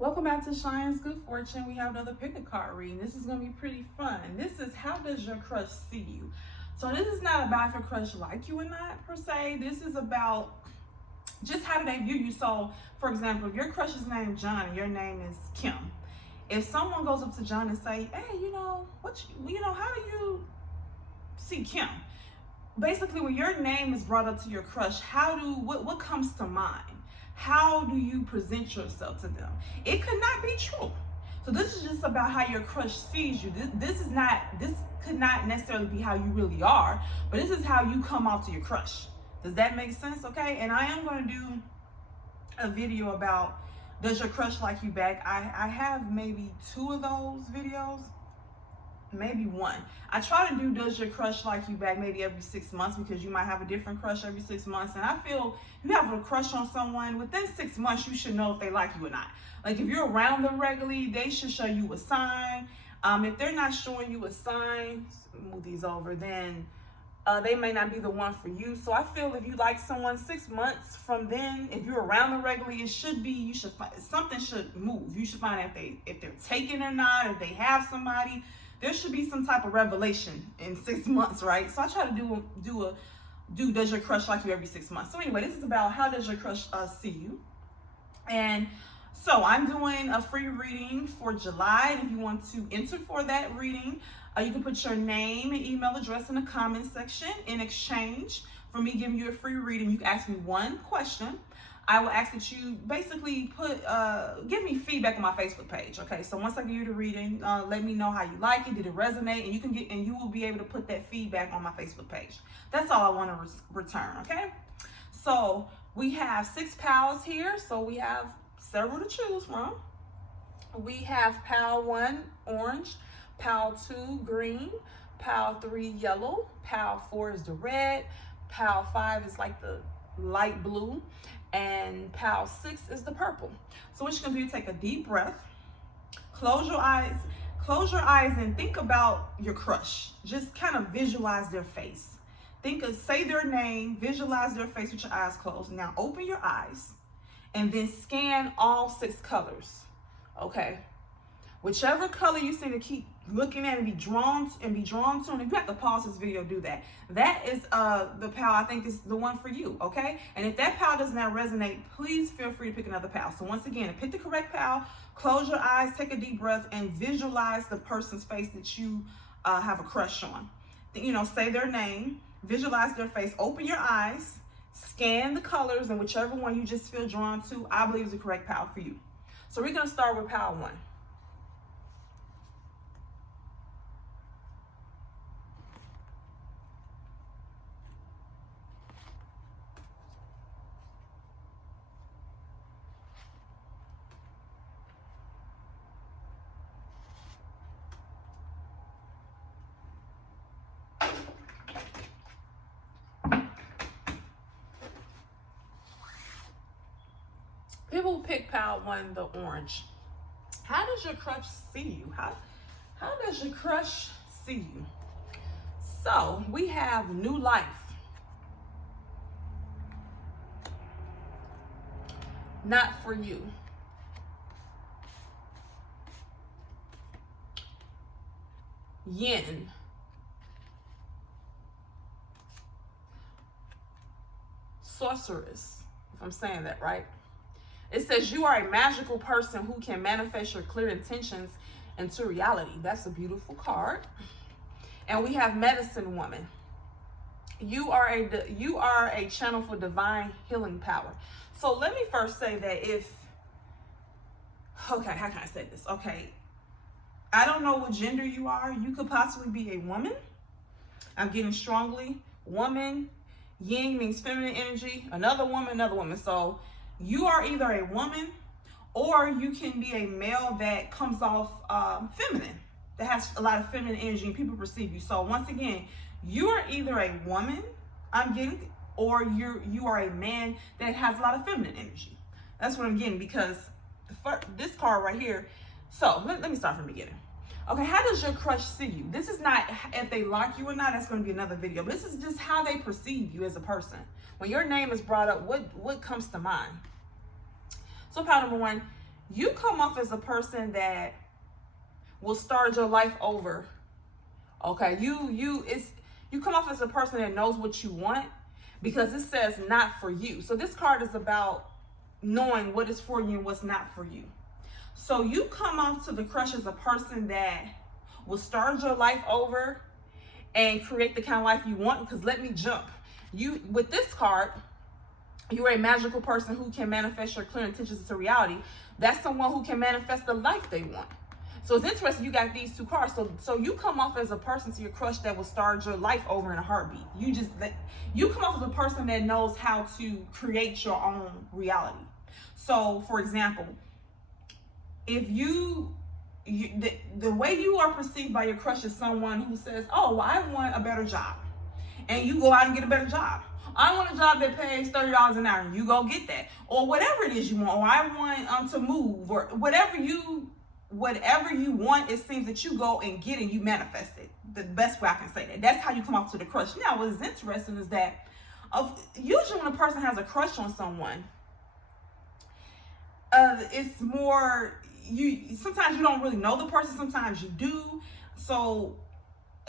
Welcome back to Shine's Good Fortune. We have another pick a card reading. This is going to be pretty fun. This is how does your crush see you? So this is not about if your crush like you or not per se. This is about just how do they view you. So for example, if your crush is named John and your name is Kim, if someone goes up to John and say, hey, how do you see Kim? Basically, when your name is brought up to your crush, what comes to mind? How do you present yourself to them? It could not be true. So this is just about how your crush sees you. This could not necessarily be how you really are, but this is how you come off to your crush. Does that make sense? Okay. And I am going to do a video about does your crush like you back. I have maybe 2 of those videos. Maybe 1. I try to do does your crush like you back maybe every 6 months, because you might have a different crush every 6 months. And I feel if you have a crush on someone within 6 months, you should know if they like you or not. Like if you're around them regularly, they should show you a sign. If they're not showing you a sign, move these over, then they may not be the one for you. So I feel if you like someone 6 months from then, if you're around them regularly, something should move. You should find out if they're taken or not, if they have somebody. There should be some type of revelation in 6 months, right? So I try to do does your crush like you every 6 months. So anyway, this is about how does your crush see you. And so I'm doing a free reading for July. And if you want to enter for that reading, you can put your name and email address in the comment section. In exchange for me giving you a free reading, you can ask me 1 question. I will ask that you basically give me feedback on my Facebook page. Okay, so once I give you the reading, let me know how you like it. Did it resonate? And you will be able to put that feedback on my Facebook page. That's all I want to return. Okay, so we have 6 pals here, so we have several to choose from. We have pal 1 orange, pal 2 green, pal 3 yellow, pal 4 is the red, pal 5 is like the light blue, and pal 6 is the purple. So what you're gonna do is take a deep breath, close your eyes and think about your crush. Just kind of visualize their face. Say their name, visualize their face with your eyes closed. Now open your eyes and then scan all 6 colors. Okay, whichever color you seem to keep looking at and be drawn to, and if you have to pause this video, do that. That is the pal I think is the one for you. Okay, and if that pal does not resonate, please feel free to pick another pal. So once again, pick the correct pal, close your eyes, take a deep breath, and visualize the person's face that you have a crush on. Say their name, visualize their face, open your eyes, scan the colors, and whichever one you just feel drawn to, I believe is the correct pal for you. So we're gonna start with pal 1. People pick pal 1, the orange. How does your crush see you? How does your crush see you? So we have new life, not for you. Yin. Sorceress, if I'm saying that right. It says you are a magical person who can manifest your clear intentions into reality. That's a beautiful card. And we have medicine woman. You are a channel for divine healing power. So let me first say that how can I say this? Okay, I don't know what gender you are. You could possibly be a woman. I'm getting strongly woman. Yin means feminine energy. Another woman. So you are either a woman or you can be a male that comes off feminine, that has a lot of feminine energy and people perceive you. So once again, you are either a woman, or you are a man that has a lot of feminine energy. That's what I'm getting, because this card right here. So let me start from the beginning. Okay, how does your crush see you? This is not if they like you or not. That's going to be another video. But this is just how they perceive you as a person. When your name is brought up, what comes to mind? So pile number 1, you come off as a person that will start your life over. Okay, you come off as a person that knows what you want, because it says not for you. So this card is about knowing what is for you and what's not for you. So you come off to the crush as a person that will start your life over and create the kind of life you want. Because let me jump. You, with this card, you are a magical person who can manifest your clear intentions into reality. That's someone who can manifest the life they want. So it's interesting you got these two cards. So you come off as a person to your crush that will start your life over in a heartbeat. You come off as a person that knows how to create your own reality. So for example, if the way you are perceived by your crush is someone who says, oh, well, I want a better job. And you go out and get a better job. I want a job that pays $30 an hour, and you go get that. Or whatever it is you want. Or I want to move, or whatever you want, it seems that you go and get and you manifest it. The best way I can say that. That's how you come off to the crush. Now, what is interesting is that usually when a person has a crush on someone, it's more, sometimes you don't really know the person, sometimes you do. So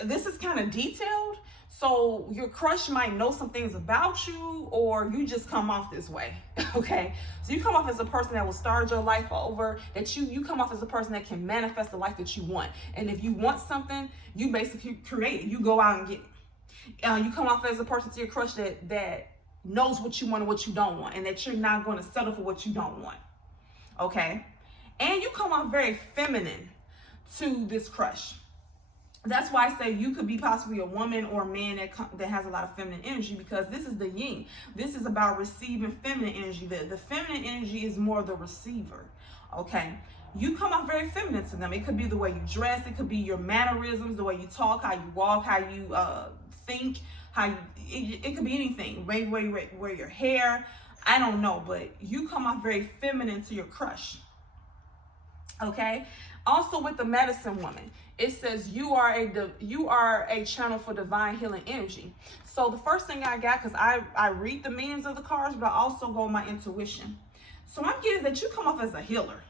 this is kind of detailed. So your crush might know some things about you, or you just come off this way. Okay, so you come off as a person that will start your life over, that you come off as a person that can manifest the life that you want. And if you want something, you basically create it. You go out and get it. You come off as a person to your crush that knows what you want and what you don't want, and that you're not going to settle for what you don't want. Okay, and you come off very feminine to this crush. That's why I say you could be possibly a woman or a man that has a lot of feminine energy, because this is the yin. This is about receiving feminine energy. The feminine energy is more the receiver. Okay, you come off very feminine to them. It could be the way you dress. It could be your mannerisms, the way you talk, how you walk, how you think, it could be anything. Maybe where you wear your hair. I don't know, but you come off very feminine to your crush. Okay. Also with the medicine woman, it says you are a channel for divine healing energy. So the first thing I got, because I read the meanings of the cards, but I also go on my intuition. So I'm getting that you come off as a healer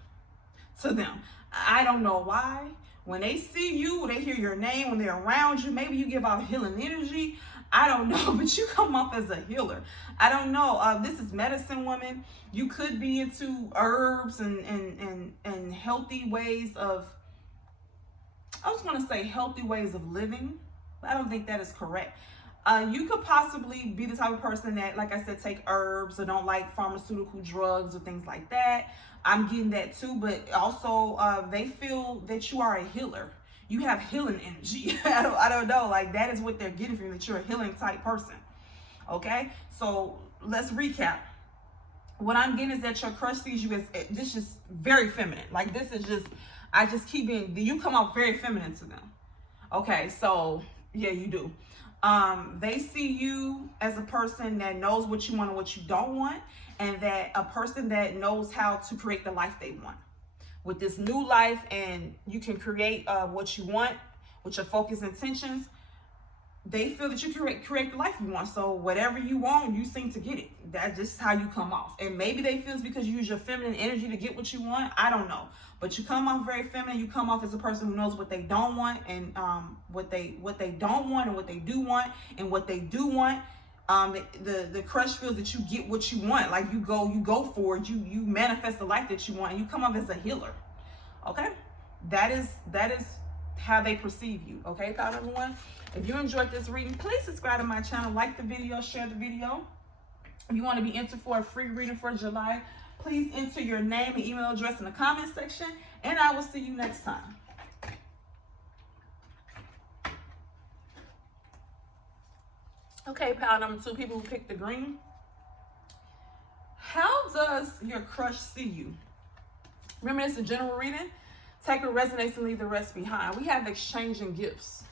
to them. I don't know why. When they see you, they hear your name, when they're around you, maybe you give out healing energy. I don't know, but you come off as a healer. I don't know. This is medicine woman. You could be into herbs and healthy ways of, I was going to say healthy ways of living, but I don't think that is correct. You could possibly be the type of person that, like I said, take herbs or don't like pharmaceutical drugs or things like that. I'm getting that too, but also they feel that you are a healer. You have healing energy. I don't know, like that is what they're getting from you, that you're a healing type person. Okay, so let's recap. What I'm getting is that your crush sees you as this is very feminine. Like this is just, I just keep being, you come out very feminine to them. Okay, so yeah, you do. They see you as a person that knows what you want and what you don't want, and that a person that knows how to create the life they want. With this new life, and you can create what you want with your focus intentions, they feel that you create the life you want. So whatever you want, you seem to get it. That's just how you come off. And maybe they feel it's because you use your feminine energy to get what you want. I don't know. But you come off very feminine. You come off as a person who knows what they don't want, and what they don't want, and what they do want, and what they do want. The crush feels that you get what you want. Like you go for it. You manifest the life that you want, and you come off as a healer. Okay, that is how they perceive you. Okay, pal, everyone. If you enjoyed this reading, please subscribe to my channel, like the video, share the video. If you want to be entered for a free reading for July, please enter your name and email address in the comment section, and I will see you next time. Okay, pal number 2, people who picked the green. How does your crush see you? Remember, it's a general reading. Take what resonates and leave the rest behind. We have exchanging gifts.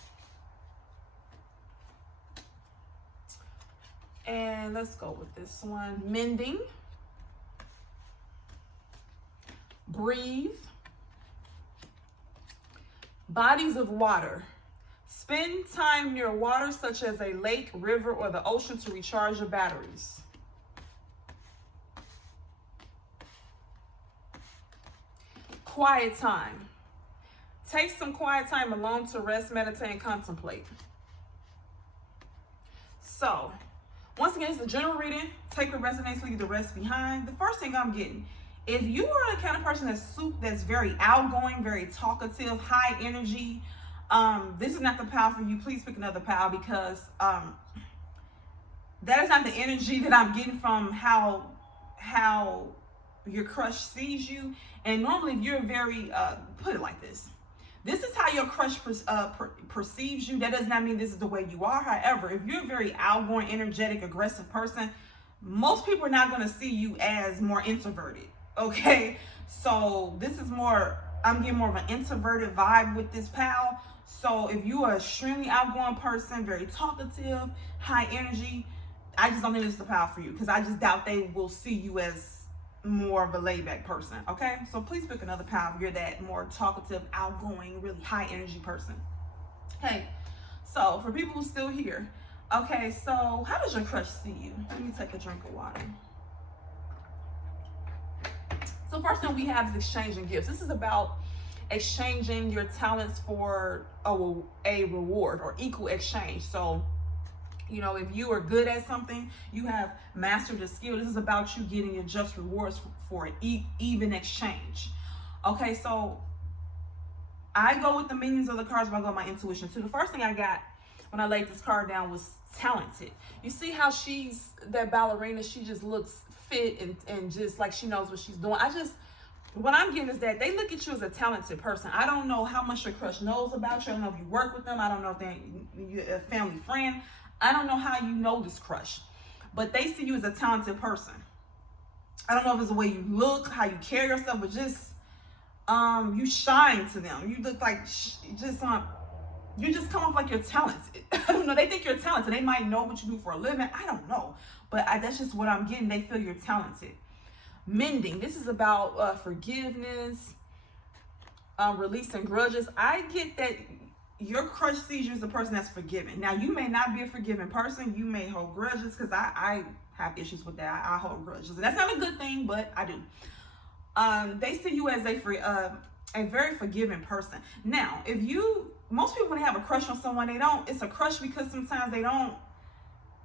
And let's go with this one. Mending. Breathe. Bodies of water. Spend time near water such as a lake, river, or the ocean to recharge your batteries. quiet time. Take some quiet time alone to rest, meditate, and contemplate. So, once again, it's a general reading. Take what resonates, leave the rest behind. The first thing I'm getting, if you are the kind of person that's very outgoing, very talkative, high energy, this is not the pile for you. Please pick another pile, because that is not the energy that I'm getting from how your crush sees you. And normally, if you're very, put it like this. This is how your crush perceives you. That does not mean this is the way you are. However, if you're a very outgoing, energetic, aggressive person, most people are not going to see you as more introverted. Okay? So this is more, I'm getting more of an introverted vibe with this pal. So if you are an extremely outgoing person, very talkative, high energy, I just don't think this is the pal for you, because I just doubt they will see you as more of a laid-back person. Okay, so please pick another pal if you're that more talkative, outgoing, really high energy person. Okay, so for people who's still here, okay, so how does your crush see you? Let me take a drink of water. So first thing we have is exchanging gifts. This is about exchanging your talents for a reward, or equal exchange. So, you know, if you are good at something, you have mastered a skill, this is about you getting your just rewards for an even exchange. Okay, so I go with the meanings of the cards, but I go with my intuition too. The first thing I got when I laid this card down was talented. You see how she's that ballerina, she just looks fit and just like she knows what she's doing. What I'm getting is that they look at you as a talented person. I don't know how much your crush knows about you. I don't know if you work with them. I don't know if you're a family friend. I don't know how you know this crush, but they see you as a talented person. I don't know if it's the way you look, how you carry yourself, but just you shine to them. You look like you just come off like you're talented. I don't know. They think you're talented. They might know what you do for a living. I don't know, but that's just what I'm getting. They feel you're talented. Mending. This is about forgiveness, releasing grudges. I get that your crush sees you as a person that's forgiving. Now, you may not be a forgiving person. You may hold grudges, because I have issues with that. I hold grudges. And that's not a good thing, but I do. They see you as a very forgiving person. Now, most people, when they have a crush on someone, it's a crush because sometimes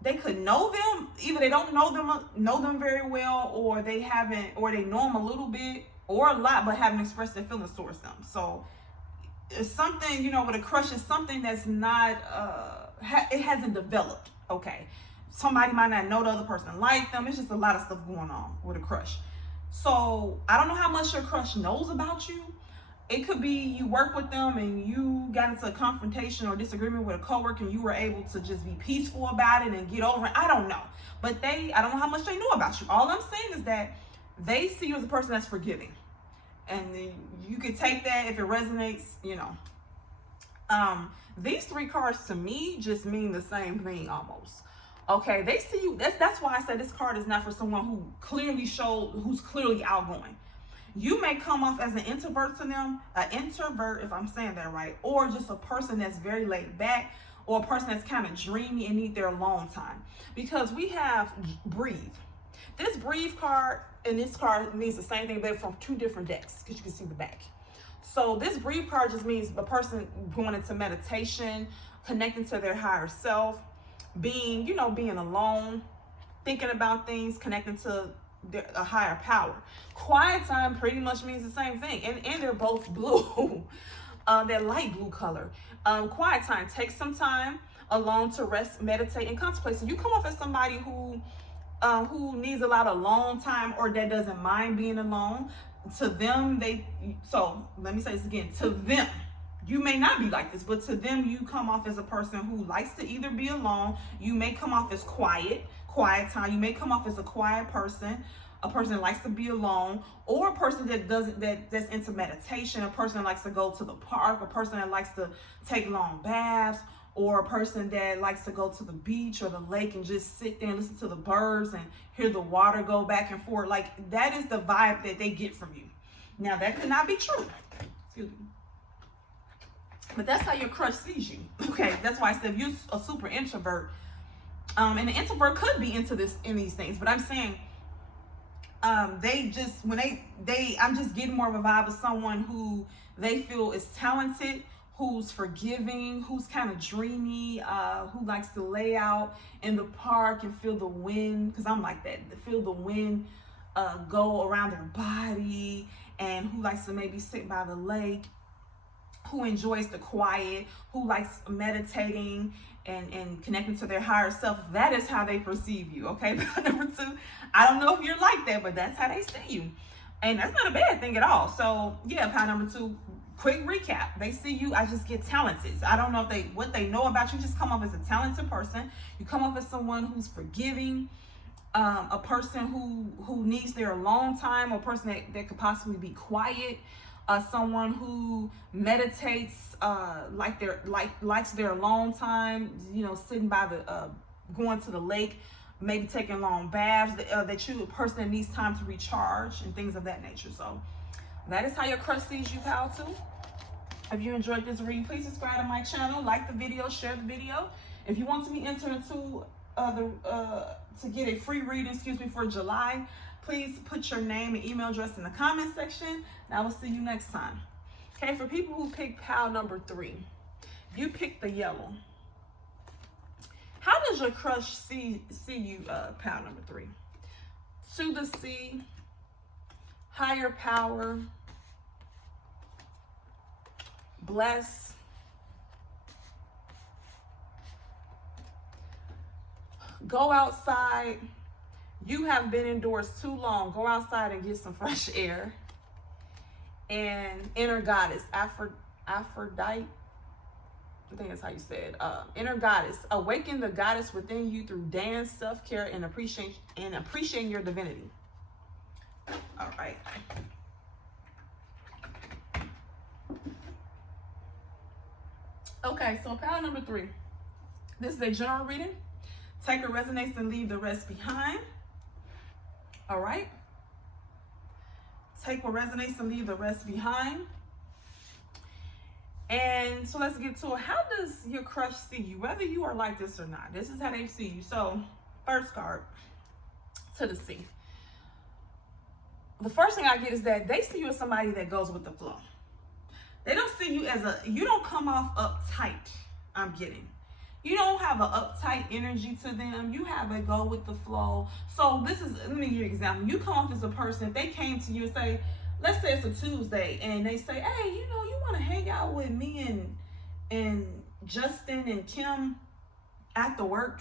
they could know them. Either they don't know them very well, or they know them a little bit or a lot, but haven't expressed their feelings towards them. So it's something, with a crush is something that's not, it hasn't developed. Okay. Somebody might not know the other person like them. It's just a lot of stuff going on with a crush. So I don't know how much your crush knows about you. It could be you work with them and you got into a confrontation or disagreement with a coworker, and you were able to just be peaceful about it and get over it. I don't know. But I don't know how much they know about you. All I'm saying is that they see you as a person that's forgiving. And you could take that if it resonates, These three cards to me just mean the same thing almost. Okay, they see you. That's why I said this card is not for someone who's clearly outgoing. You may come off as an introvert to them, an introvert, if I'm saying that right, or just a person that's very laid back, or a person that's kind of dreamy and need their alone time. Because we have breathe. This breathe card and this card means the same thing, but from two different decks, because you can see the back. So this breathe card just means the person going into meditation, connecting to their higher self, being alone, thinking about things, connecting to a higher power. Quiet time pretty much means the same thing, and they're both blue. They're light blue color. Quiet time, take some time alone to rest, meditate, and contemplate. So you come off as somebody who needs a lot of alone time, or that doesn't mind being alone. To them, so let me say this again, to them, you may not be like this, but to them, you come off as a person who likes to either be alone. You may come off as quiet time. You may come off as a quiet person, a person that likes to be alone, or a person that's into meditation, a person that likes to go to the park, a person that likes to take long baths, or a person that likes to go to the beach or the lake and just sit there and listen to the birds and hear the water go back and forth. Like, that is the vibe that they get from you. Now, that could not be true. Excuse me. But that's how your crush sees you. Okay, that's why I said if you're a super introvert, and the introvert could be into these things, but I'm saying they just, when I'm just getting more of a vibe of someone who they feel is talented, who's forgiving, who's kind of dreamy, who likes to lay out in the park and feel the wind, because I'm like that, feel the wind go around their body, and who likes to maybe sit by the lake, who enjoys the quiet, who likes meditating and connecting to their higher self. That is how they perceive you, okay? Number 2, I don't know if you're like that, but that's how they see you. And that's not a bad thing at all. So yeah, pile number 2, quick recap. They see you, I just get talented. I don't know if what they know about you, just come up as a talented person. You come up as someone who's forgiving, a person who needs their alone time, a person that could possibly be quiet, someone who meditates, likes their alone time, sitting by the going to the lake, maybe taking long baths, a person that needs time to recharge and things of that nature. So that is how your crush sees you, pal, too. If you enjoyed this reading, please subscribe to my channel, like the video, share the video. If you want to be entered into to get a free reading, for July, please put your name and email address in the comment section, and I will see you next time. Okay, for people who picked pile number 3, you picked the yellow. How does your crush see you, pile number 3? To the sea, higher power, bless, go outside. You have been indoors too long. Go outside and get some fresh air. And inner goddess, Aphrodite, I think that's how you say it. Inner goddess, awaken the goddess within you through dance, self-care, and appreciating your divinity. All right. Okay, so pile number 3. This is a general reading. Take what resonates and leave the rest behind. All right. Take what resonates and leave the rest behind. And so let's get to it. How does your crush see you, whether you are like this or not? This is how they see you. So first card, to the sea. The first thing I get is that they see you as somebody that goes with the flow. They don't see you as you don't come off uptight, I'm getting. You don't have an uptight energy to them. You have a go with the flow. So let me give you an example. You come off as a person, if they came to you and say, let's say it's a Tuesday, and they say, hey, you want to hang out with me and Justin and Kim after work?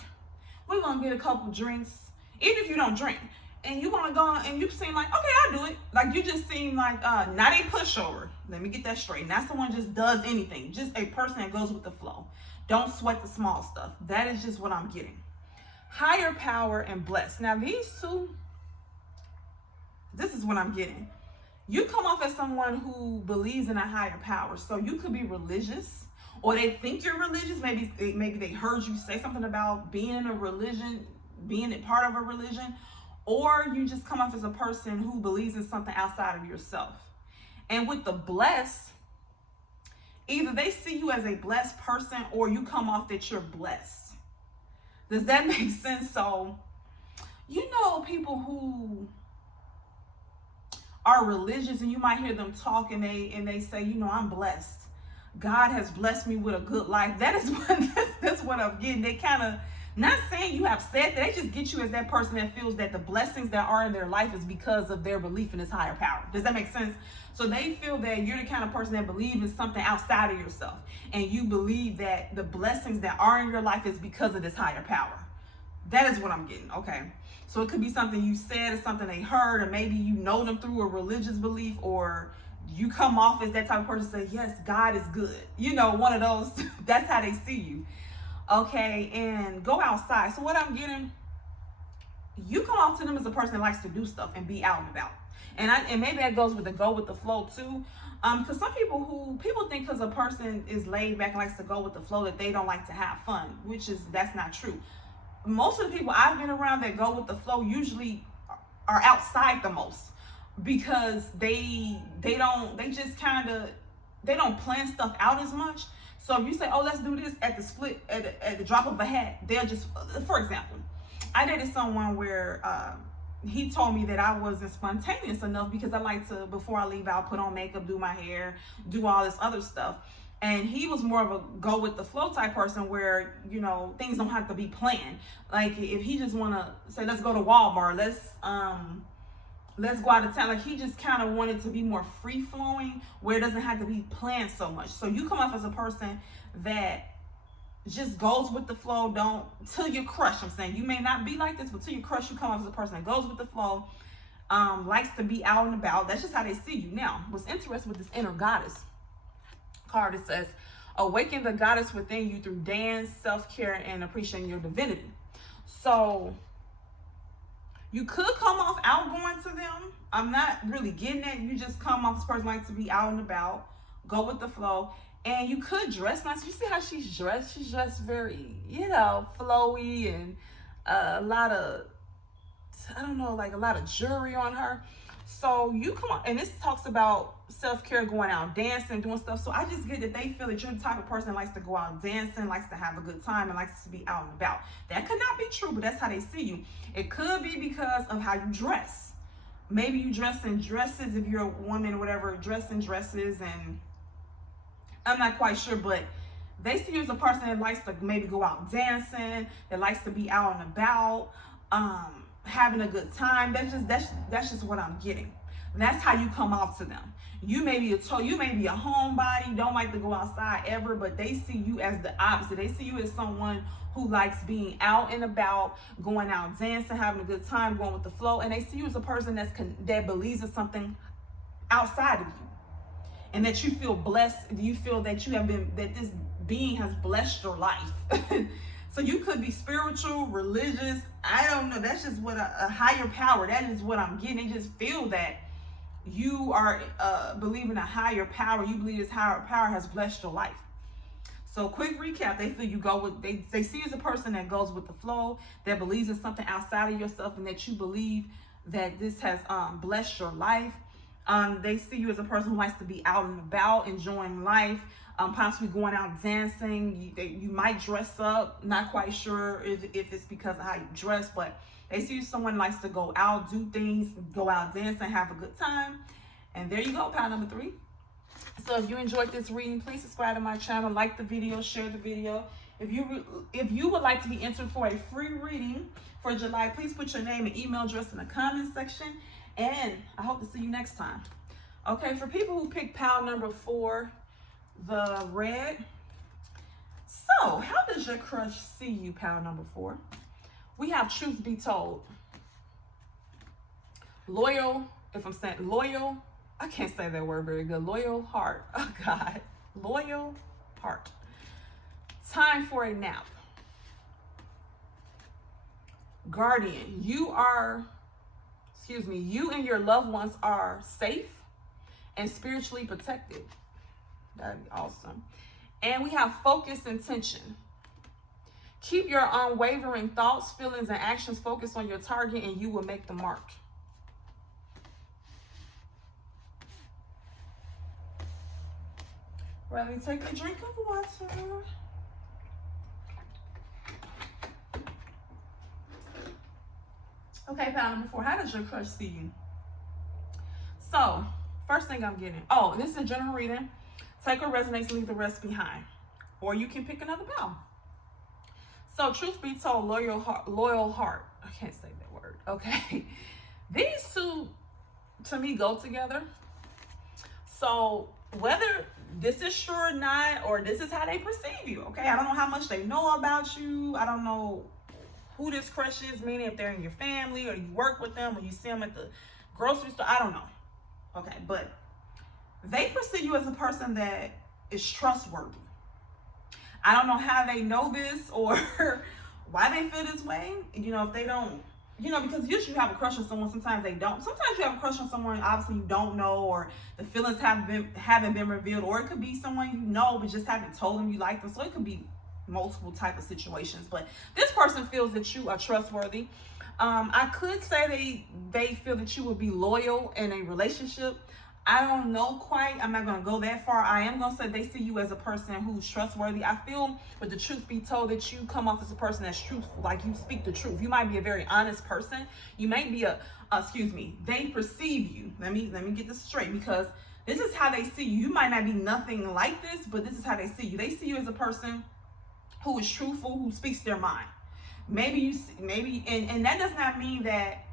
We're going to get a couple drinks, even if you don't drink. And you want to go, and you seem like, okay, I'll do it. Like, you just seem like not a pushover. Let me get that straight. Not someone who just does anything. Just a person that goes with the flow. Don't sweat the small stuff. That is just what I'm getting. Higher power and blessed. Now, these two, this is what I'm getting. You come off as someone who believes in a higher power. So you could be religious, or they think you're religious. Maybe they heard you say something about being in a religion, being a part of a religion, or you just come off as a person who believes in something outside of yourself. And with the blessed, either they see you as a blessed person, or you come off that you're blessed. Does that make sense? So, people who are religious, and you might hear them talk, and they say, I'm blessed. God has blessed me with a good life. That's what I'm getting. They kind of, not saying you have said that, they just get you as that person that feels that the blessings that are in their life is because of their belief in this higher power. Does that make sense? So they feel that you're the kind of person that believes in something outside of yourself, and you believe that the blessings that are in your life is because of this higher power. That is what I'm getting. Okay. So it could be something you said, or something they heard, or maybe you know them through a religious belief, or you come off as that type of person, say, yes, God is good. One of those, that's how they see you. Okay, and go outside. So what I'm getting, you come off to them as a person that likes to do stuff and be out and about. And maybe that goes with the go with the flow too. Because some people think because a person is laid back and likes to go with the flow that they don't like to have fun, that's not true. Most of the people I've been around that go with the flow usually are outside the most, because they don't plan stuff out as much. So if you say, oh, let's do this at the drop of a hat, they'll just, for example, I dated someone where he told me that I wasn't spontaneous enough because I like to, before I leave out, put on makeup, do my hair, do all this other stuff. And he was more of a go with the flow type person where, you know, things don't have to be planned. Like if he just want to say, let's go to Walmart, let's go out of town. Like he just kind of wanted to be more free flowing where it doesn't have to be planned so much. So you come off as a person that just goes with the flow. Don't, till you crush, I'm saying, you may not be like this, but till you crush, you come off as a person that goes with the flow, likes to be out and about. That's just how they see you. Now, what's interesting with this inner goddess card, it says, awaken the goddess within you through dance, self-care, and appreciating your divinity. So you could come off outgoing to them. I'm not really getting it. You just come off as a person like to be out and about, go with the flow. And you could dress nice. You see how she's dressed? She's dressed very, you know, flowy and a lot of, I don't know, like a lot of jewelry on her. So you come on, and this talks about self-care, going out dancing, doing stuff. So I just get that they feel that you're the type of person that likes to go out dancing, likes to have a good time, and likes to be out and about. That could not be true, but that's how they see you. It could be because of how you dress. Maybe you dress in dresses, if you're a woman or whatever, dress in dresses, and I'm not quite sure, but they see you as a person that likes to maybe go out dancing, that likes to be out and about, having a good time. That's just what I'm getting. And that's how you come off to them. You may be a homebody, don't like to go outside ever, but they see you as the opposite. They see you as someone who likes being out and about, going out dancing, having a good time, going with the flow, and they see you as a person that believes in something outside of you, and that you feel blessed. You feel that that this being has blessed your life. So you could be spiritual, religious, I don't know. That's just what a higher power, that is what I'm getting. They just feel that you are believing a higher power. You believe this higher power has blessed your life. So quick recap, they feel you go with, they see you as a person that goes with the flow, that believes in something outside of yourself, and that you believe that this has blessed your life. They see you as a person who likes to be out and about, enjoying life, possibly going out dancing. You might dress up, not quite sure if it's because of how you dress, but they see you as someone who likes to go out, do things, go out dancing, have a good time. And there you go, pile number 3. So if you enjoyed this reading, please subscribe to my channel, like the video, share the video. If you would like to be entered for a free reading for July, please put your name and email address in the comment section. And I hope to see you next time. Okay, for people who picked pile number 4, the red. So, how does your crush see you, pile number 4? We have truth be told. Loyal, if I'm saying loyal, I can't say that word very good. Loyal heart. Oh, God. Loyal heart. Time for a nap. Guardian, you and your loved ones are safe and spiritually protected. That'd be awesome. And we have focused intention. Keep your unwavering thoughts, feelings, and actions focused on your target, and you will make the mark. Let me take a drink of water. Okay, pile number 4. How does your crush see you? So, first thing I'm getting. Oh, this is a general reading. Take what resonates, leave the rest behind. Or you can pick another pile. So, truth be told, loyal heart. I can't say that word. Okay. These two, to me, go together. So, whether this is true or not, or this is how they perceive you, okay? I don't know how much they know about you. I don't know who this crush is, meaning if they're in your family, or you work with them, or you see them at the grocery store. I don't know. Okay, but they perceive you as a person that is trustworthy. I don't know how they know this or why they feel this way. You know, if they don't, you know, because usually you have a crush on someone, sometimes they don't. Sometimes you have a crush on someone, obviously you don't know, or the feelings haven't been revealed, or it could be someone you know but just haven't told them you like them. So it could be multiple type of situations. But this person feels that you are trustworthy. I could say they feel that you will be loyal in a relationship. I don't know quite. I'm not going to go that far. I am going to say they see you as a person who's trustworthy. I feel, with the truth be told, that you come off as a person that's truthful. Like, you speak the truth. You might be a very honest person. You may be they perceive you. Let me get this straight, because this is how they see you. You might not be nothing like this, but this is how they see you. They see you as a person who is truthful, who speaks their mind. And that does not mean that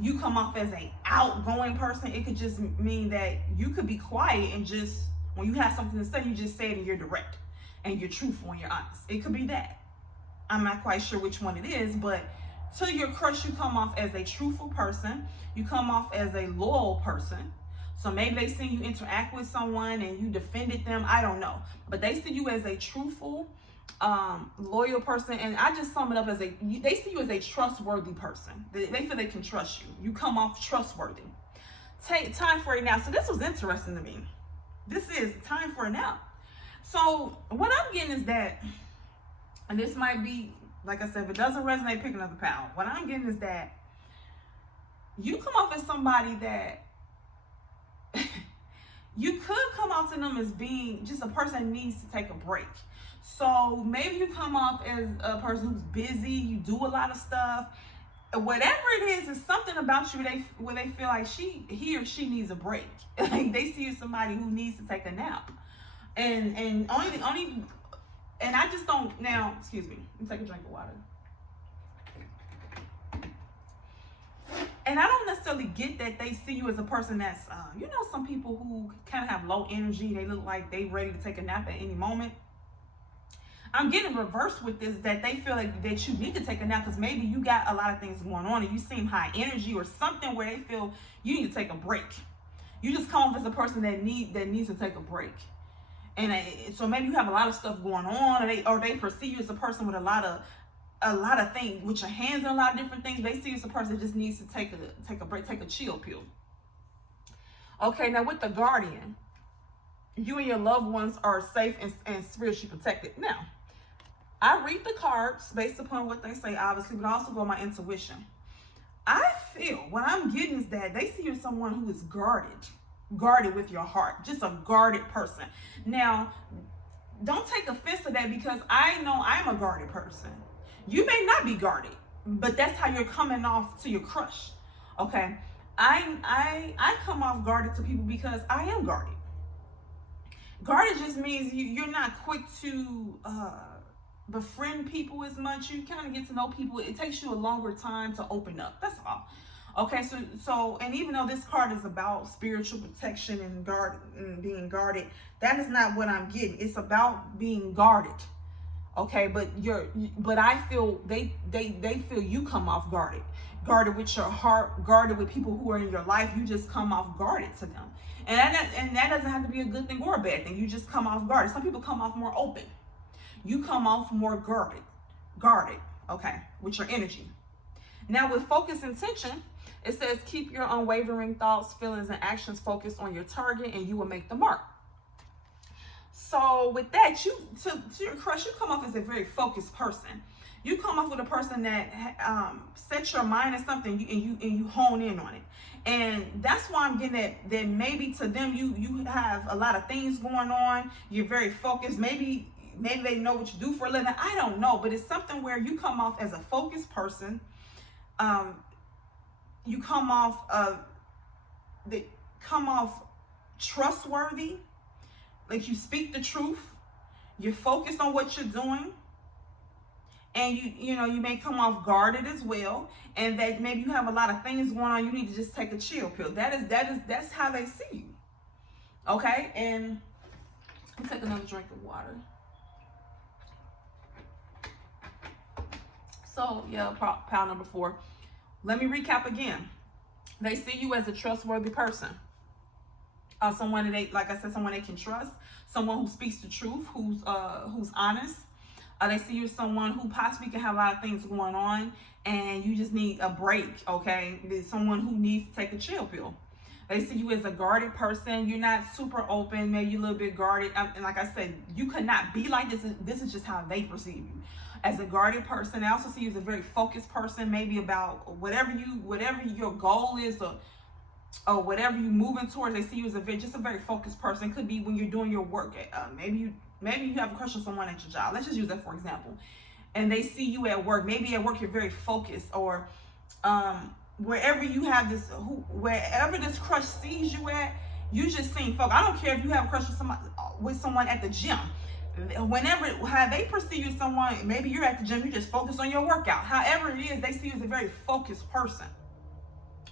you come off as an outgoing person. It could just mean that you could be quiet and just, when you have something to say, you just say it and you're direct and you're truthful and you're honest. It could be that. I'm not quite sure which one it is, but to your crush, you come off as a truthful person. You come off as a loyal person. So maybe they see you interact with someone and you defended them. I don't know. But they see you as a truthful, loyal person, and I just sum it up as they see you as a trustworthy person. They feel they can trust you. You come off trustworthy. Take time for it now. So this was interesting to me. This is time for it now. So what I'm getting is that, and this might be, like I said, if it doesn't resonate, pick another pound. What I'm getting is that you come off as somebody that you could come off to them as being just a person that needs to take a break. So maybe you come off as a person who's busy, you do a lot of stuff. Whatever it is something about you where they feel like he or she needs a break. Like, they see you as somebody who needs to take a nap. And I just don't, now, excuse me, let me take a drink of water. And I don't necessarily get that they see you as a person that's, some people who kind of have low energy. They look like they ready to take a nap at any moment. I'm getting reversed with this, that they feel like that you need to take a nap because maybe you got a lot of things going on and you seem high energy or something where they feel you need to take a break. You just come off as a person that needs to take a break. And so maybe you have a lot of stuff going on, or they perceive you as a person with a lot of things, with your hands in a lot of different things. They see you as a person that just needs to take a break, take a chill pill. Okay, now with the Guardian, you and your loved ones are safe and spiritually protected. Now, I read the cards based upon what they say, obviously, but I also go on my intuition. I feel what I'm getting is that they see you as someone who is guarded with your heart, just a guarded person. Now, don't take offense to that, because I know I'm a guarded person. You may not be guarded, but that's how you're coming off to your crush. Okay, I come off guarded to people because I am guarded. Guarded just means you're not quick to befriend people as much. You kind of get to know people. It takes you a longer time to open up. That's all. Okay, so and even though this card is about spiritual protection and being guarded, that is not what I'm getting. It's about being guarded. Okay, but I feel they feel you come off guarded with your heart, guarded with people who are in your life. You just come off guarded to them. And that doesn't have to be a good thing or a bad thing. You just come off guarded. Some people come off more open. You come off more guarded, okay, with your energy. Now with focus intention, it says keep your unwavering thoughts, feelings, and actions focused on your target, and you will make the mark. So with that, to your crush, you come off as a very focused person. You come off with a person that sets your mind on something and you hone in on it. And that's why I'm getting that maybe to them you have a lot of things going on. You're very focused. Maybe they know what you do for a living. I don't know, but it's something where you come off as a focused person. You come off trustworthy. Like, you speak the truth. You're focused on what you're doing. And you may come off guarded as well, and that maybe you have a lot of things going on. You need to just take a chill pill. That's how they see you. Okay, and let me take another drink of water. So yeah, pile number 4. Let me recap again. They see you as a trustworthy person. Someone that like I said, someone they can trust. Someone who speaks the truth. Who's honest. They see you as someone who possibly can have a lot of things going on and you just need a break, okay? There's someone who needs to take a chill pill. They see you as a guarded person. You're not super open, maybe a little bit guarded. And like I said, you could not be like this. This is just how they perceive you. As a guarded person, they also see you as a very focused person, maybe about whatever your goal is, or or whatever you moving towards, they see you as just a very focused person. It could be when you're doing your work. Maybe you have a crush on someone at your job. Let's just use that for example. And they see you at work. Maybe at work you're very focused, or wherever you have this, wherever this crush sees you at, you just seem focused. I don't care if you have a crush with someone at the gym. How they perceive you as someone, maybe you're at the gym, you just focus on your workout. However it is, they see you as a very focused person.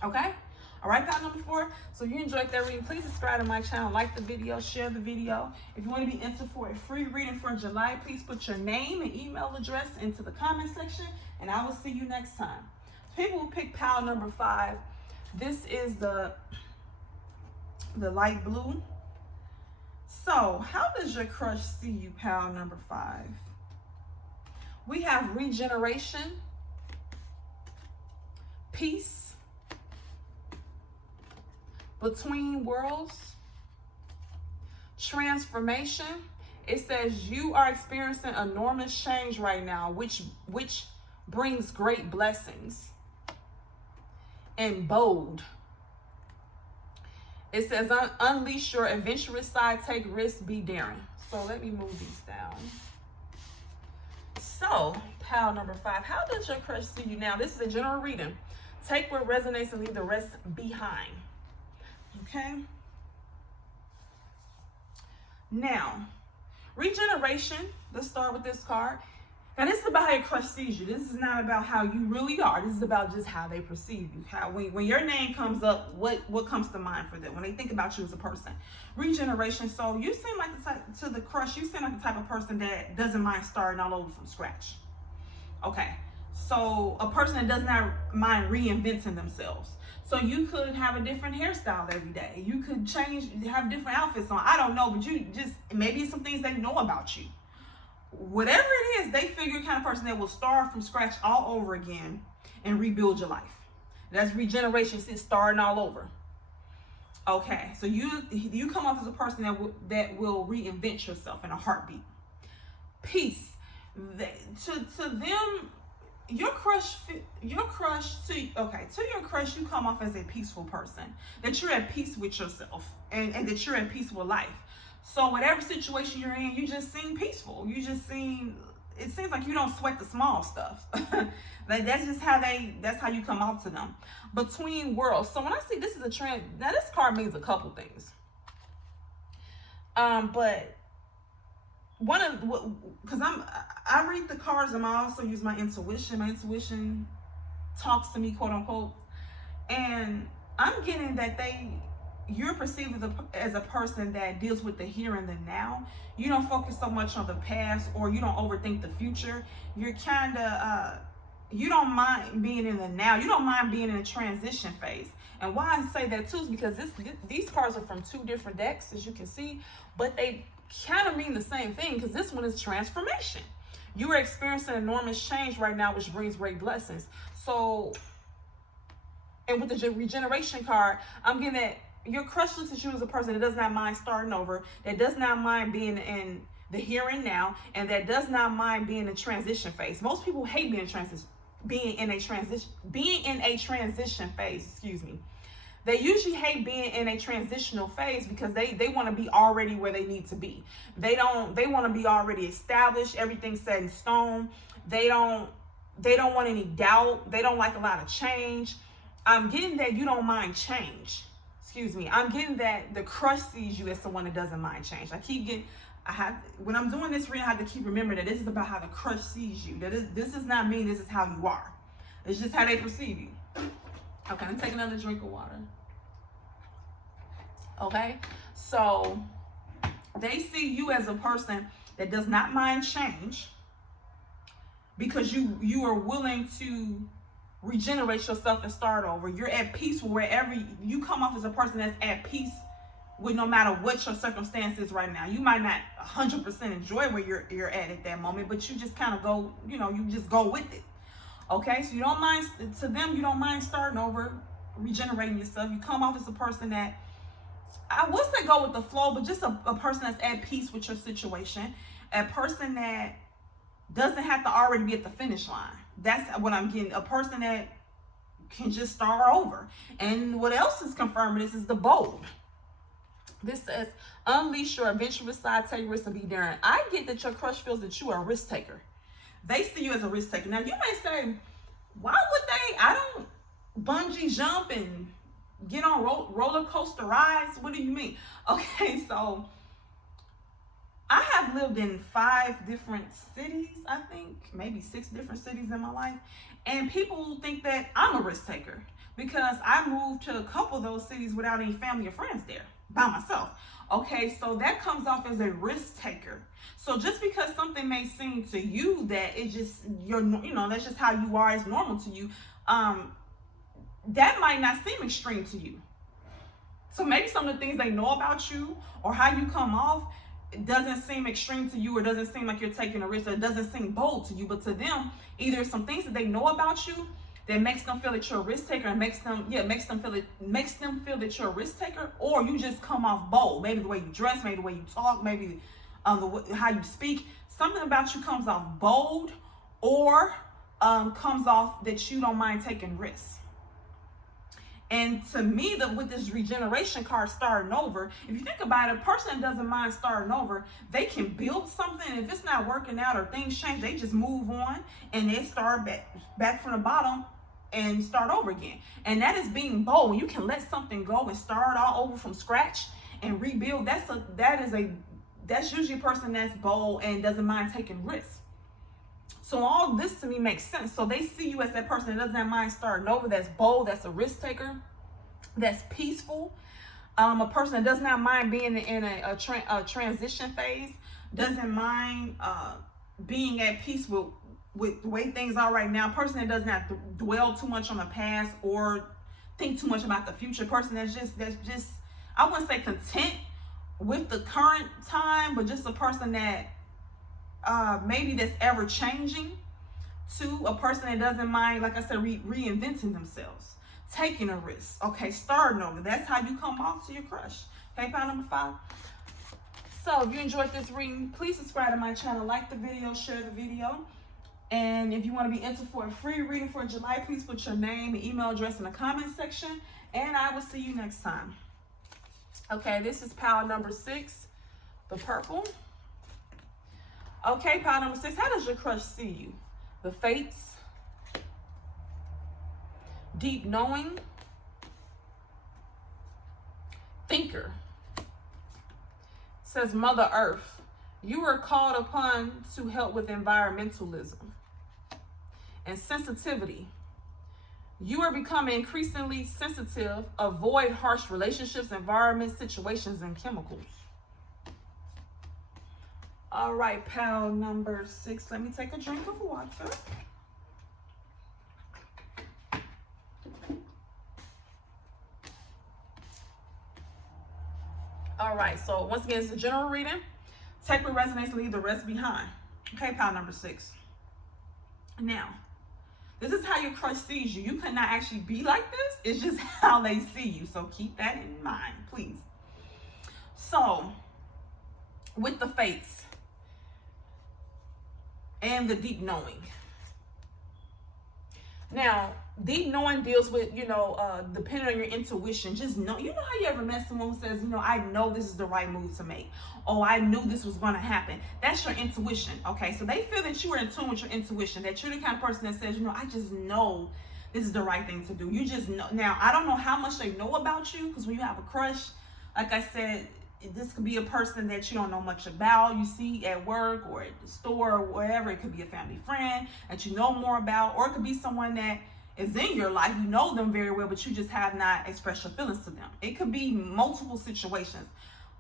Okay? All right, pal number 4. So if you enjoyed that reading, please subscribe to my channel, like the video, share the video. If you want to be entered for a free reading for July, please put your name and email address into the comment section, and I will see you next time. People will pick pile number 5. This is the light blue. So how does your crush see you, pile number 5? We have regeneration, peace, between worlds, transformation. It says you are experiencing enormous change right now, which brings great blessings. And bold. It says unleash your adventurous side, take risks, be daring. So let me move these down. So pile number 5, how does your crush see you now? This is a general reading. Take what resonates and leave the rest behind. Okay. Now, regeneration. Let's start with this card. Now, this is about how your crush sees you. This is not about how you really are. This is about just how they perceive you. How when your name comes up, what comes to mind for them when they think about you as a person? Regeneration. So you seem like the type, to the crush, you seem like the type of person that doesn't mind starting all over from scratch. Okay. So a person that does not mind reinventing themselves. So you could have a different hairstyle every day. You could have different outfits on. I don't know, but maybe it's some things they know about you. Whatever it is, they figure you're the kind of person that will start from scratch all over again and rebuild your life. That's regeneration, since starting all over. Okay, so you come off as a person that will reinvent yourself in a heartbeat. Peace. To them, your crush, to your crush, you come off as a peaceful person. That you're at peace with yourself and that you're at peace with life. So whatever situation you're in, you just seem peaceful. It seems like you don't sweat the small stuff. Like that's how you come out to them. Between worlds. So when I see this is a trend, now this card means a couple things. But because I read the cards and I also use my intuition. My intuition talks to me, quote unquote. And I'm getting that you're perceived as a person that deals with the here and the now. You don't focus so much on the past, or you don't overthink the future. You're kind of, you don't mind being in the now. You don't mind being in a transition phase. And why I say that too is because these cards are from 2 different decks, as you can see, but they kind of mean the same thing, because this one is transformation. You are experiencing enormous change right now, which brings great blessings. So, and with the regeneration card, I'm getting that your crush looks at you as a person that does not mind starting over, that does not mind being in the here and now, and that does not mind being in a transition phase. Most people hate being in a transition phase, excuse me. They usually hate being in a transitional phase because they want to be already where they need to be. They want to be already established, everything set in stone. They don't want any doubt. They don't like a lot of change. I'm getting that you don't mind change. Excuse me. I'm getting that the crush sees you as someone that doesn't mind change. When I'm doing this reading, I have to keep remembering that this is about how the crush sees you. This does not mean this is how you are. It's just how they perceive you. Okay, I'm taking another drink of water. Okay, so they see you as a person that does not mind change because you are willing to regenerate yourself and start over. You're at peace wherever you come off as a person that's at peace with no matter what your circumstance is right now. You might not 100% enjoy where you're at that moment, but you just kind of go, you just go with it. Okay, so you don't mind, to them, you don't mind starting over, regenerating yourself. You come off as a person that, I would say go with the flow, but just a person that's at peace with your situation. A person that doesn't have to already be at the finish line. That's what I'm getting. A person that can just start over. And what else is confirming this is the bold. This says, unleash your adventurous side, take risks, and be daring. I get that your crush feels that you are a risk taker. They see you as a risk taker. Now, you may say, why would they? I don't bungee jump and get on roller coaster rides. What do you mean? Okay, so I have lived in 5 different cities, I think, maybe 6 different cities in my life. And people think that I'm a risk taker because I moved to a couple of those cities without any family or friends there, by myself. Okay, so that comes off as a risk taker. So just because something may seem to you that it's just, that's just how you are, it's normal to you, that might not seem extreme to you. So maybe some of the things they know about you or how you come off, it doesn't seem extreme to you, or doesn't seem like you're taking a risk, or it doesn't seem bold to you. But to them, either some things that they know about you that makes them feel that you're a risk taker, and makes them feel that you're a risk taker, or you just come off bold. Maybe the way you dress, maybe the way you talk, maybe how you speak. Something about you comes off bold, or comes off that you don't mind taking risks. And to me, with this regeneration card starting over, if you think about it, a person that doesn't mind starting over, they can build something. If it's not working out or things change, they just move on and they start back from the bottom and start over again. And that is being bold. When you can let something go and start all over from scratch and rebuild, that's usually a person that's bold and doesn't mind taking risks. So all this to me makes sense. So they see you as that person that doesn't mind starting over, that's bold, that's a risk taker, that's peaceful, a person that does not mind being in a transition phase, doesn't mind being at peace with the way things are right now, a person that does not dwell too much on the past or think too much about the future, person that's just I wouldn't say content with the current time, but just a person that maybe that's ever changing, to a person that doesn't mind, like I said, reinventing themselves, taking a risk, okay, starting over. That's how you come off to your crush. Okay, pile number 5. So if you enjoyed this reading, please subscribe to my channel, like the video, share the video. And if you want to be entered for a free reading for July, please put your name and email address in the comment section, and I will see you next time. Okay, this is pile number 6, the purple. Okay, pile number 6, how does your crush see you? The fates, deep knowing, thinker. Says Mother Earth, you are called upon to help with environmentalism and sensitivity. You are becoming increasingly sensitive. Avoid harsh relationships, environments, situations, and chemicals. All right, pile number 6. Let me take a drink of water. All right, so once again, it's a general reading. Take what resonates, leave the rest behind. Okay, pile number 6. Now, this is how your crush sees you. You could not actually be like this. It's just how they see you. So keep that in mind, please. So, with the fates and the deep knowing. Now, deep knowing deals with, depending on your intuition. Just know, how you ever met someone who says, I know this is the right move to make. Oh, I knew this was going to happen. That's your intuition. Okay, so they feel that you are in tune with your intuition, that you're the kind of person that says, I just know this is the right thing to do. You just know. Now, I don't know how much they know about you, because when you have a crush, like I said, this could be a person that you don't know much about. You see at work or at the store or wherever. It could be a family friend that you know more about, or it could be someone that is in your life. You know them very well, but you just have not expressed your feelings to them. It could be multiple situations,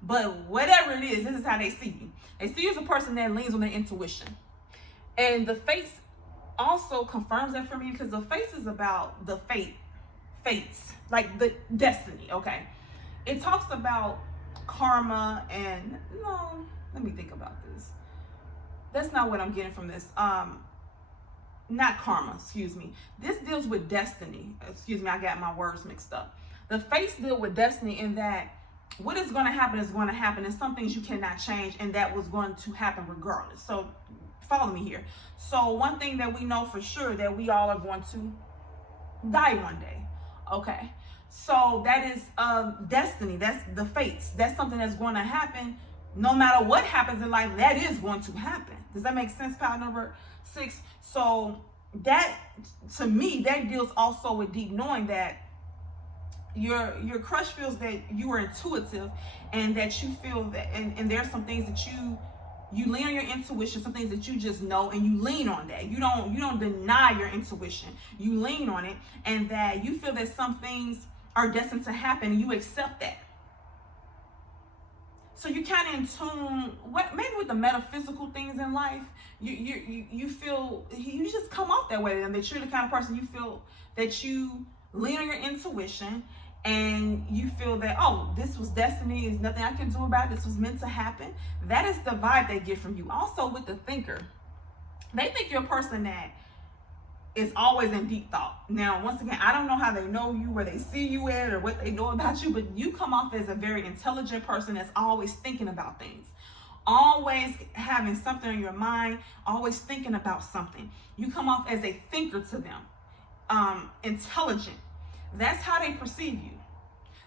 but whatever it is, this is how they see you. They see you as a person that leans on their intuition. And the face also confirms that for me, because the face is about the fates, like the destiny. Okay, it talks about karma and let me think about this. That's not what I'm getting from this. Not karma, excuse me. This deals with destiny. Excuse me, I got my words mixed up. The fates deal with destiny in that what is going to happen is going to happen, and some things you cannot change, and that was going to happen regardless. So follow me here. So one thing that we know for sure, that we all are going to die one day. Okay. So that is destiny. That's the fates. That's something that's going to happen. No matter what happens in life, that is going to happen. Does that make sense, pile number 6? So that, to me, that deals also with deep knowing that your crush feels that you are intuitive, and that you feel that, and there's some things that you lean on your intuition, some things that you just know, and you lean on that. You don't deny your intuition. You lean on it, and that you feel that some things are destined to happen, and you accept that. So you kind of in tune, maybe with the metaphysical things in life. You feel, you just come off that way, and that you're the kind of person, you feel that you lean on your intuition, and you feel that, oh, this was destiny, there's nothing I can do about it, this was meant to happen. That is the vibe they get from you. Also with the thinker, they think you're a person that is always in deep thought. Now, once again, I don't know how they know you, where they see you at, or what they know about you, but you come off as a very intelligent person that's always thinking about things, always having something on your mind, always thinking about something. You come off as a thinker to them, intelligent. That's how they perceive you.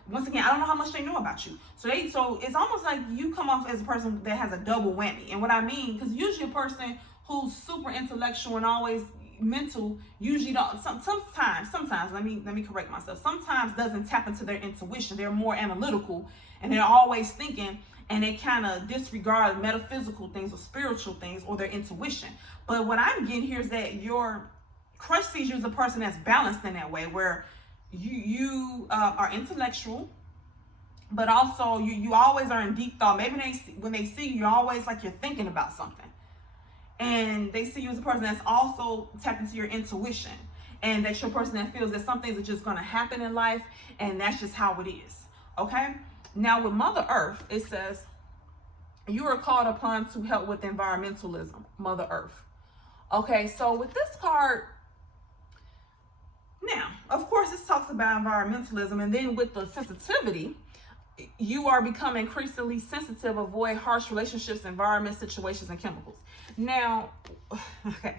Once again, I don't know how much they know about you. So it's almost like you come off as a person that has a double whammy. And what I mean, because usually a person who's super intellectual and always mental usually don't, sometimes let me correct myself, sometimes doesn't tap into their intuition. They're more analytical, and they're always thinking, and they kind of disregard metaphysical things or spiritual things or their intuition. But what I'm getting here is that your crush sees you as a person that's balanced in that way, where you are intellectual, but also you always are in deep thought. Maybe when they see you, you're always like you're thinking about something. And they see you as a person that's also tapped into your intuition, and that you're a person that feels that some things are just going to happen in life, and that's just how it is. Okay? Now with Mother Earth, it says, you are called upon to help with environmentalism, Mother Earth. Okay, so with this card, now, of course, this talks about environmentalism, and then with the sensitivity, you are becoming increasingly sensitive, avoid harsh relationships, environment, situations, and chemicals. Now, okay,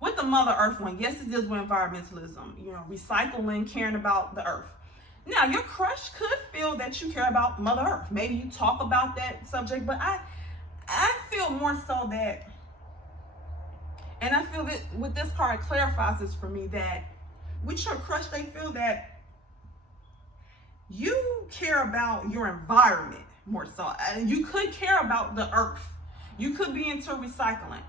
with the Mother Earth one, yes, it deals with environmentalism, recycling, caring about the earth. Now, your crush could feel that you care about Mother Earth. Maybe you talk about that subject, but I feel more so that, and I feel that with this card clarifies this for me, that with your crush, they feel that you care about your environment more so. You could care about the earth. You could be into recycling,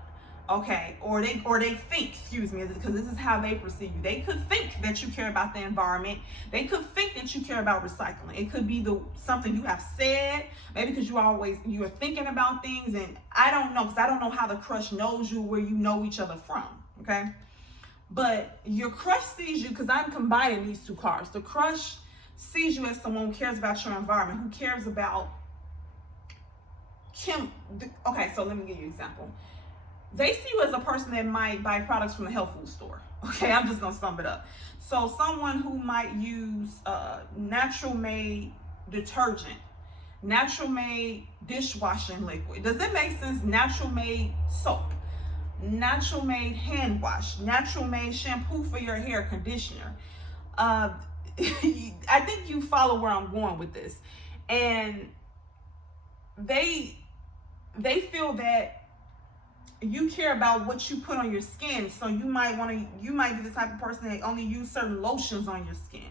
okay? Or they think, excuse me, because this is how they perceive you. They could think that you care about the environment. They could think that you care about recycling. It could be something you have said, maybe because you're thinking about things, and I don't know, because I don't know how the crush knows you, where you know each other from, okay? But your crush sees you, because I'm combining these two cards. The crush sees you as someone who cares about your environment, who cares about okay, so let me give you an example. They see you as a person that might buy products from the health food store. Okay, I'm just gonna sum it up. So someone who might use natural made detergent, natural made dishwashing liquid. Does it make sense? Natural made soap, natural made hand wash, natural made shampoo for your hair, conditioner. I think you follow where I'm going with this. And they feel that you care about what you put on your skin. So you might be the type of person that only use certain lotions on your skin.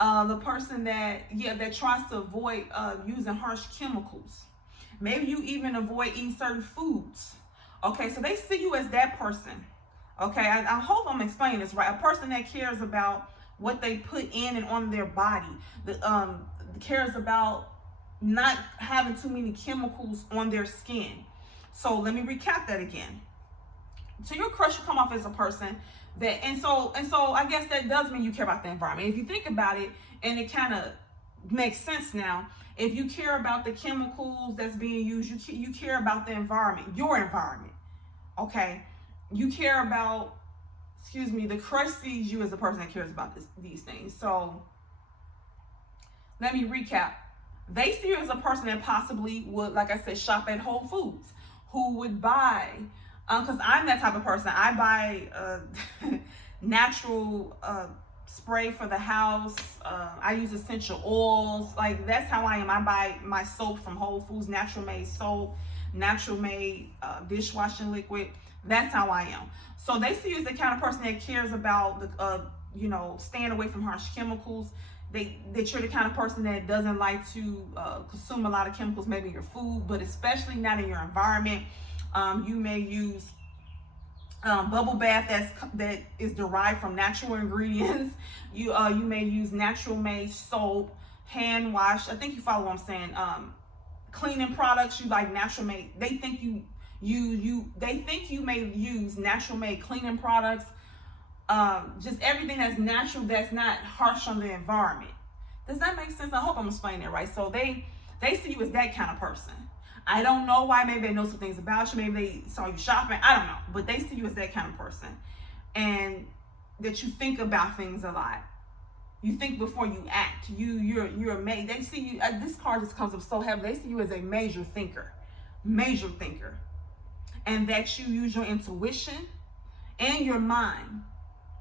The person that tries to avoid using harsh chemicals. Maybe you even avoid eating certain foods. Okay, so they see you as that person. Okay, I hope I'm explaining this right. A person that cares about what they put in and on their body. Cares about not having too many chemicals on their skin. So let me recap that again. So your crush will come off as a person that, and so I guess that does mean you care about the environment. If you think about it, and it kind of makes sense now, if you care about the chemicals that's being used, you care about the environment, your environment. Okay, you care about, the crush sees you as a person that cares about these things. So let me recap. They see you as a person that possibly would, like I said, shop at Whole Foods, who would buy, because I'm that type of person. I buy natural spray for the house. I use essential oils. Like, that's how I am. I buy my soap from Whole Foods, natural made soap, natural made dishwashing liquid. That's how I am. So they see you as the kind of person that cares about the staying away from harsh chemicals. That you're the kind of person that doesn't like to consume a lot of chemicals, maybe in your food, but especially not in your environment. You may use bubble bath that is derived from natural ingredients. You may use natural made soap, hand wash. I think you follow what I'm saying. Cleaning products, you like natural made. They think you may use natural made cleaning products. Just everything that's natural, that's not harsh on the environment. Does that make sense? I hope I'm explaining it right. So they see you as that kind of person. I don't know why. Maybe they know some things about you. Maybe they saw you shopping. I don't know. But they see you as that kind of person. And that you think about things a lot. You think before you act. You're a they see you. This card just comes up so heavy. They see you as a major thinker. Major thinker. And that you use your intuition and your mind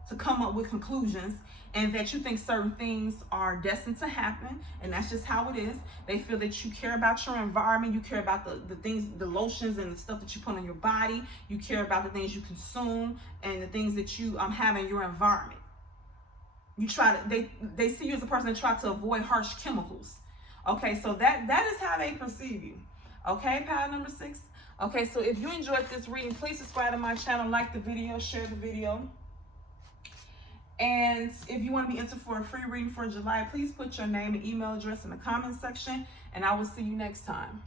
to come up with conclusions, and that you think certain things are destined to happen, and that's just how it is. They feel that you care about your environment, you care about the things, the lotions and the stuff that you put on your body, you care about the things you consume and the things that you have in your environment. You try to they see you as a person that try to avoid harsh chemicals. Okay, so that is how they perceive you. Okay, pile number 6. Okay, so if you enjoyed this reading, please subscribe to my channel, like the video, share the video. And if you want to be entered for a free reading for July, please put your name and email address in the comment section, and I will see you next time.